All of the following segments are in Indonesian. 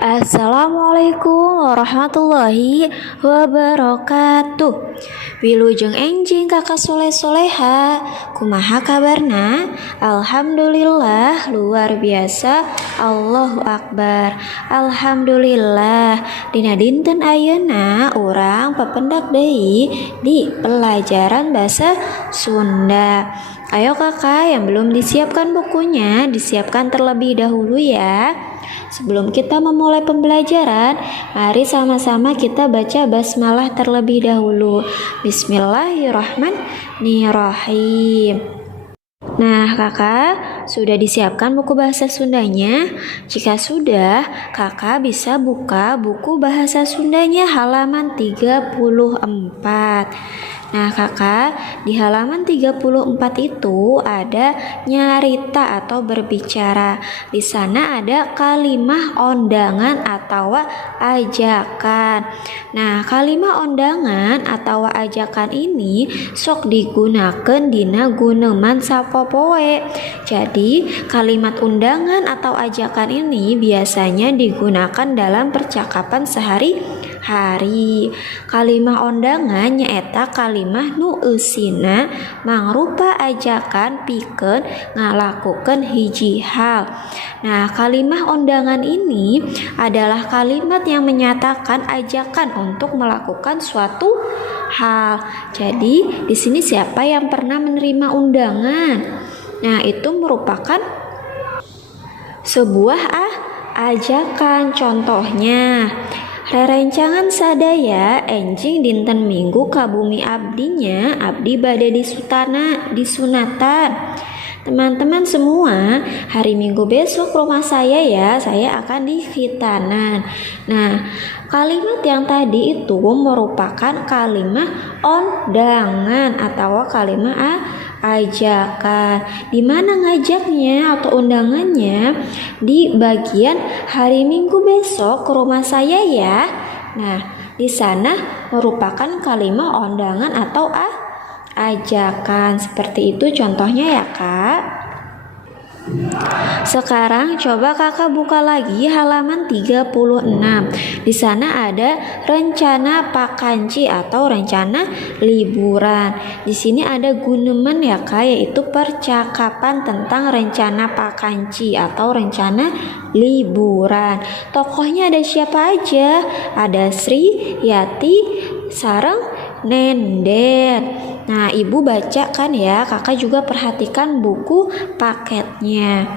Assalamualaikum warahmatullahi wabarakatuh. Wilujeng enjing kakak soleh-soleha, kumaha kabarna? Alhamdulillah luar biasa, Allahu Akbar. Alhamdulillah dina dinten ayeuna urang papendak deui di pelajaran bahasa Sunda. Ayo kakak yang belum disiapkan bukunya, disiapkan terlebih dahulu ya. Sebelum kita memulai pembelajaran, mari sama-sama kita baca basmalah terlebih dahulu. Bismillahirrahmanirrahim. Nah kakak, sudah disiapkan buku bahasa Sundanya? Jika sudah, kakak bisa buka buku bahasa Sundanya halaman 34. Nah kakak, di halaman 34 itu ada nyarita atau berbicara. Di sana ada kalimah ondangan atau ajakan. Nah kalimah ondangan atau ajakan ini sok digunakan dina guneman sapopoe. Jadi kalimat undangan atau ajakan ini biasanya digunakan dalam percakapan sehari-hari. Kalimah ondangan nyaeta kalimah nu eusina mangrupa ajakan pikeun ngalakukeun hiji hal. Nah, kalimah ondangan ini adalah kalimat yang menyatakan ajakan untuk melakukan suatu hal. Jadi, di sini siapa yang pernah menerima undangan? Nah, itu merupakan sebuah ajakan. Contohnya, rerencangan sadaya enjing dinten Minggu ka bumi abdinya abdi bade disunatan. Teman-teman semua, hari Minggu besok rumah saya ya, saya akan dikhitanan. Nah, kalimat yang tadi itu merupakan kalimat ondangan atau kalimat ajakan. Di mana ngajaknya atau undangannya? Di bagian hari Minggu besok ke rumah saya ya. Nah, di sana merupakan kalimat undangan atau ajakan. Seperti itu contohnya ya, Kak. Sekarang coba kakak buka lagi halaman 36. Di sana ada rencana pakanci atau rencana liburan. Di sini ada guneman ya kak, yaitu percakapan tentang rencana pakanci atau rencana liburan. Tokohnya ada siapa aja? Ada Sri, Yati, sareng Nenden. Nah, ibu baca kan ya, kakak juga perhatikan buku paketnya.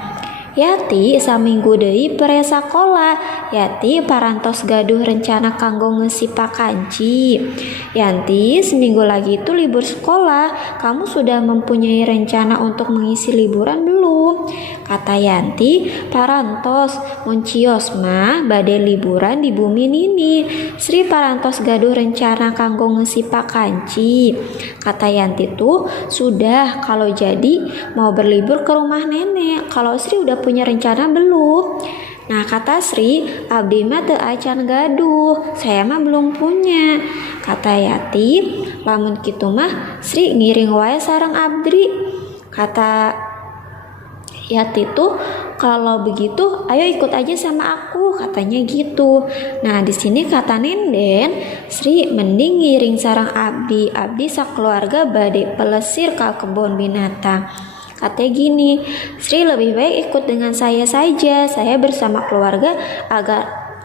Yati saminggu deui pere sakola. Yati parantos gaduh rencana kanggo ngeusi pakanci. Yanti seminggu lagi itu libur sekolah. Kamu sudah mempunyai rencana untuk mengisi liburan belum? Kata Yanti, parantos muncios mah bade liburan di bumi nini. Sri parantos gaduh rencana kanggo ngeusi pakanci. Kata Yanti tuh, sudah kalau jadi mau berlibur ke rumah nenek. Kalau Sri udah punya rencana belum? Nah kata Sri, abdi mah teu acan gaduh, saya mah belum punya. Kata Yati, lamun kitu mah Sri ngiring wae sareng abdi. Kata Yati tuh, kalau begitu ayo ikut aja sama aku, katanya gitu. Nah di sini kata Nenden, Sri mending ngiring sareng abdi sakeluarga bade pelesir ka kebun binatang. Katanya gini, Sri lebih baik ikut dengan saya saja. Saya bersama keluarga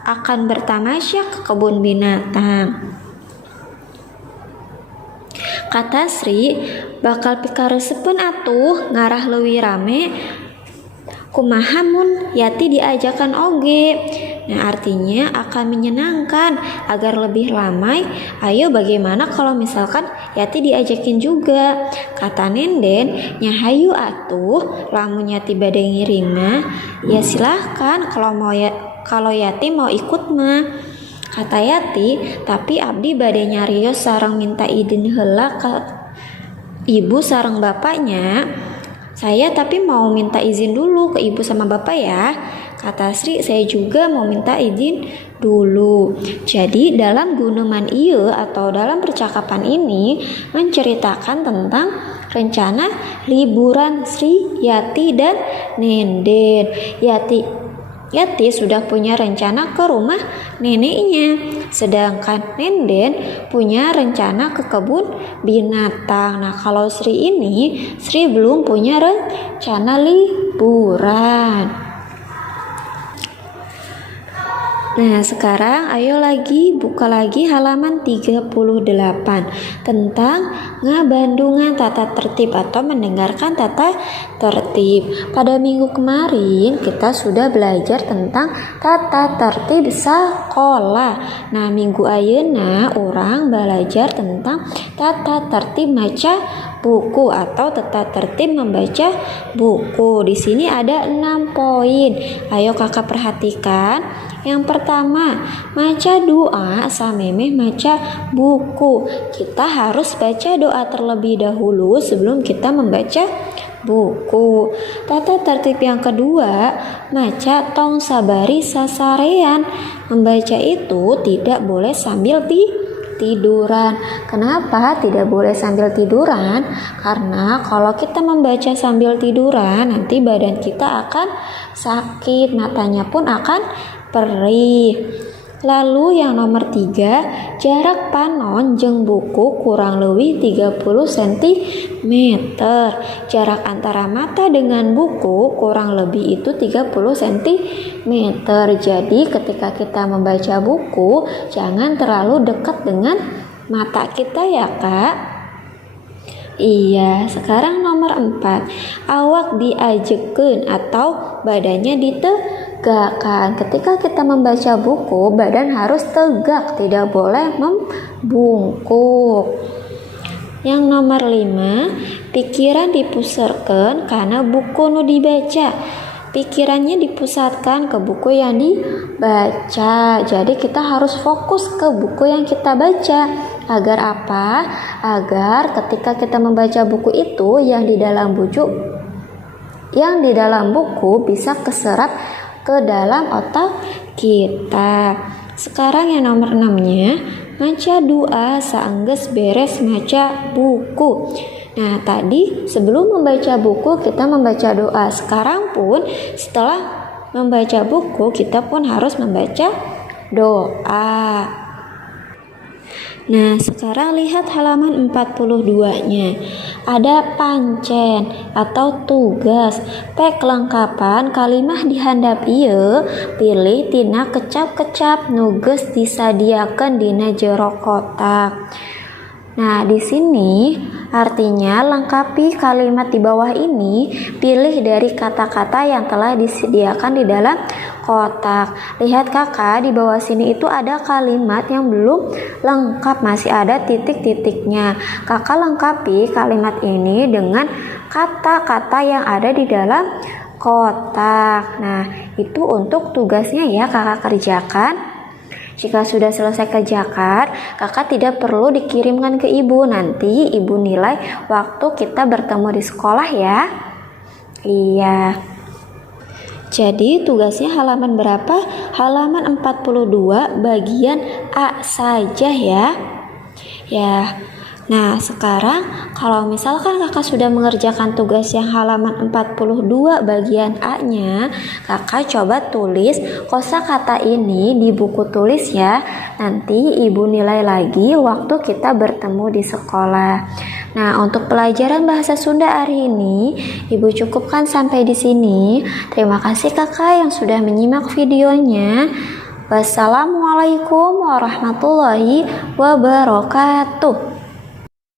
akan bertamasya ke kebun binatang. Kata Sri, bakal pikareseupeun atuh ngarah leuwih rame. Kumaha mun Yati diajakan oge. Nah artinya akan menyenangkan agar lebih ramai. Ayo bagaimana kalau misalkan Yati diajakin juga? Kata Nenden, nyahayu atuh lamun Yati bade ngiring mah ya silahkan, kalau Yati mau ikut mah. Kata Yati, tapi abdi bade nyarios sareng minta izin heula ke ibu sareng bapaknya. Saya tapi mau minta izin dulu ke ibu sama bapak ya. Kata Sri, saya juga mau minta izin dulu. Jadi dalam guneman ieu atau dalam percakapan ini menceritakan tentang rencana liburan Sri, Yati, dan Nenden. Yati Yati sudah punya rencana ke rumah neneknya, sedangkan Nenden punya rencana ke kebun binatang. Nah, kalau Sri ini, Sri belum punya rencana liburan. Nah, sekarang ayo buka lagi halaman 38 tentang ngabandungan tata tertib atau mendengarkan tata tertib. Pada minggu kemarin kita sudah belajar tentang tata tertib sekolah. Nah, minggu ayeuna orang belajar tentang tata tertib maca buku atau tata tertib membaca buku. Di sini ada 6 poin. Ayo kakak perhatikan. Yang pertama, maca doa samemeh maca buku. Kita harus baca doa terlebih dahulu sebelum kita membaca buku. Tata tertib yang kedua, maca tong sabari sasarean. Membaca itu tidak boleh sambil tiduran. Kenapa tidak boleh sambil tiduran? Karena kalau kita membaca sambil tiduran, nanti badan kita akan sakit, matanya pun akan perih. Lalu yang nomor 3, jarak panon jeung buku kurang lebih 30 cm. Jarak antara mata dengan buku kurang lebih itu 30 cm. Jadi ketika kita membaca buku, jangan terlalu dekat dengan mata kita ya kak. Iya, sekarang nomor 4, awak diajekeun atau badannya ditegakkan. Ketika kita membaca buku, badan harus tegak, tidak boleh membungkuk. Yang nomor 5, pikiran dipusarkan karena buku nu dibaca. Pikirannya dipusatkan ke buku yang dibaca. Jadi kita harus fokus ke buku yang kita baca. Agar apa? Agar ketika kita membaca buku itu yang di dalam buku bisa keserap ke dalam otak kita. Sekarang yang nomor 6-nya, maca doa saenggeus beres maca buku. Nah, tadi sebelum membaca buku kita membaca doa. Sekarang pun setelah membaca buku kita pun harus membaca doa. Nah, sekarang lihat halaman 42-nya. Ada pancen atau tugas. Pek kelengkapan kalimah dihandap ieu, pilih tina kecap-kecap nu geus disadiakeun dina jero kotak. Nah, di sini artinya lengkapi kalimat di bawah ini, pilih dari kata-kata yang telah disediakan di dalam kotak. Lihat kakak, di bawah sini itu ada kalimat yang belum lengkap, masih ada titik-titiknya. Kakak lengkapi kalimat ini dengan kata-kata yang ada di dalam kotak. Nah, itu untuk tugasnya ya kakak kerjakan. Jika sudah selesai kerjakan, kakak tidak perlu dikirimkan ke ibu. Nanti ibu nilai waktu kita bertemu di sekolah ya. Iya. Jadi tugasnya halaman berapa? Halaman 42 bagian A saja ya. Ya. Nah, sekarang kalau misalkan kakak sudah mengerjakan tugas yang halaman 42 bagian A-nya, kakak coba tulis kosakata ini di buku tulis ya. Nanti ibu nilai lagi waktu kita bertemu di sekolah. Nah, untuk pelajaran bahasa Sunda hari ini, ibu cukupkan sampai di sini. Terima kasih kakak yang sudah menyimak videonya. Wassalamualaikum warahmatullahi wabarakatuh.